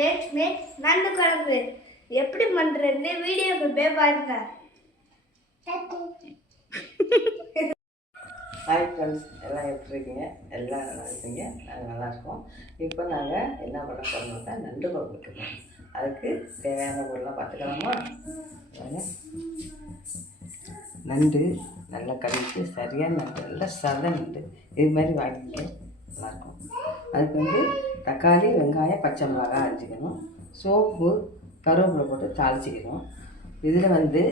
Next next நண்டு குழம்பு. எப்படி பண்றேன்னு வீடியோக்கு போய் பாருங்க. ஹாய் ஃப்ரெண்ட்ஸ் எல்லாம் எப்படி இருக்கீங்க? எல்லாம் நல்லா இருக்கீங்க? நாங்கள் நல்லா இருக்கோம். இப்போ நாங்கள் என்ன பண்ண போகிறோம்னா நண்டு குழம்பு வைக்கணும் அதுக்கு தேவையான பொருளாக பார்த்துக்கலாமா. நண்டு நல்லா கழுவிட்டு சரியான நண்டு நல்லா சதை நண்டு. இது மாதிரி வாங்கிக்க நல்லாயிருக்கும் அதுக்கு வந்து தக்காளி வெங்காயம் பச்சை மிளகாய் அரைஞ்சிக்கணும். சோப்பு கருவேப்பிலை போட்டு தாளிச்சிக்கணும். இதில் வந்து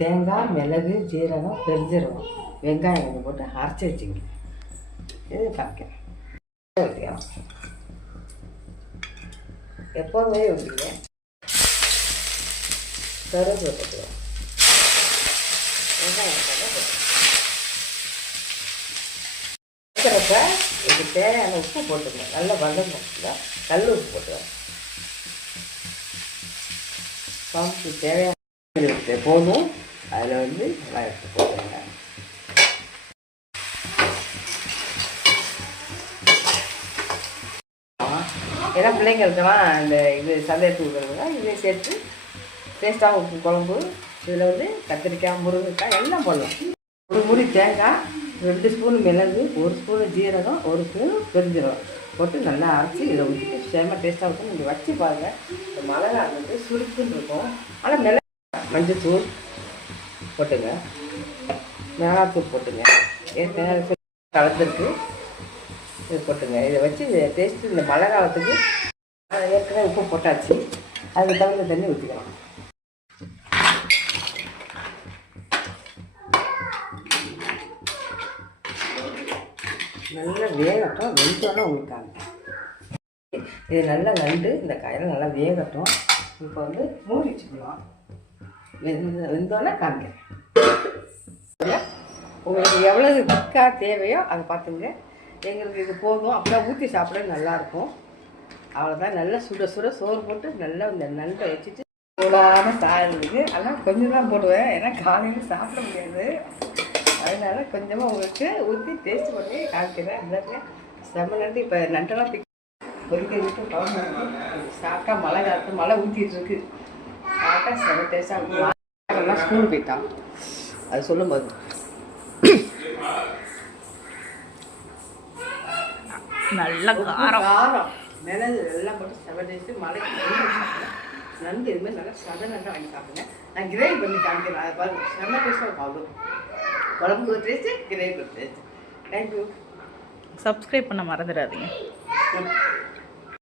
தேங்காய் மிளகு ஜீரகம் பெருஞ்சீரகம் வெங்காயம் கொஞ்சம் போட்டு அரைச்சி வச்சுக்கணும். இது காமிக்கிறேன் ஊற்றிக்கலாம் எப்போதுமே ஊற்றிங்க கருவேப்பிலை போட்டுக்கலாம் வெங்காயம் போட்டு இருக்கிறப்ப இதுக்கு தேவையான உப்பு போட்டுங்க நல்லா வளரணும் கல் உப்பு போட்டுக்கலாம் சாப்பிட்டு தேவையான போதும். அதில் வந்து வெங்காயத்தை போட்டுருங்க ஏன்னா பிள்ளைங்களுக்கெல்லாம் இந்த இது சந்தேகத்து கொடுக்குறதுங்க இதையும் சேர்த்து டேஸ்ட்டாக உப்பு குழம்பு இதில் வந்து கத்திரிக்காய் முருங்கைக்காய் எல்லாம் போடலாம். ஒரு முடி தேங்காய் ரெண்டு ஸ்பூன் மிளகு ஒரு ஸ்பூனு ஜீரகம் ஒரு ஸ்பூன் பெருஞ்சீரகம். போட்டு நல்லா அரைச்சி இதை ஊற்றிட்டு சேம டேஸ்ட்டாக இருக்கும். நீங்கள் வச்சு பாருங்கள் இந்த மிளகா வந்து சுருக்குன்னு இருக்கும். ஆனால் மிளகா மஞ்சத்தூள் போட்டுங்க. மிளகாத்தூள் போட்டுங்க. ஏற்கனவே கலந்துருக்கு. இது போட்டுங்க. இதை வச்சு இதை டேஸ்ட்டு இந்த மழை காலத்துக்கு ஏற்கனவே உப்பு போட்டாச்சு. அதுக்கு தகுந்த தண்ணி ஊற்றிக்கலாம் நல்லா வேகட்டும் வெந்தோன்னே உங்களுக்கு காமிக்கிறேன் இது நல்லா நண்டு இந்த காயெல்லாம் நல்லா வேகட்டும். இப்போ வந்து மூடி வச்சுக்கலாம் வெந்த வெந்தோன்னே காமிக்கிறேன். உங்களுக்கு எவ்வளவு திக்காக தேவையோ அதை பார்த்துங்க. எங்களுக்கு இது போதும். அப்படியே ஊற்றி சாப்பிட நல்லாயிருக்கும். அவ்வளோதான் நல்லா சுட சுட சோறு போட்டு நல்லா இந்த நண்டை வச்சுட்டு போடாமல் சாப்பிடுது அதெல்லாம் கொஞ்சம் தான் போடுவேன். ஏன்னா காலையில் சாப்பிட முடியாது. அதனால கொஞ்சமாக உங்களுக்கு ஊற்றி டேஸ்ட் பண்ணி காமிக்கிறேன். இந்த செம்ம நண்டு இப்போ நண்டெல்லாம் பிக் கொதிக்க விட்டு சாப்பிட்டா மழை காலத்து மழை ஊற்றிட்டு இருக்கு. சாப்பிட்டா செம்ம டேஸ்ட்டாக இருக்கும் ஸ்கூல் போயிட்டான் அது சொல்லும்போது. நல்ல காரம். காரம். மிளகு எல்லாம் போட்டு செவ டேஸ்ட்டு மழைக்கு நண்டு இதுமாதிரி நல்லா சத நண்டை வாங்கி சாப்பிடுங்க. நான் கிரேவி பண்ணி காமிக்கிறேன். அதை பாருங்க செம்ம டேஸ்ட்டாக இருக்கும். அவ்வளோ டேஸ்ட்டு கிரேவிக்கு ஒரு டேஸ்ட்டு தேங்க்யூ சப்ஸ்கிரைப் பண்ண மறந்துடாதீங்க.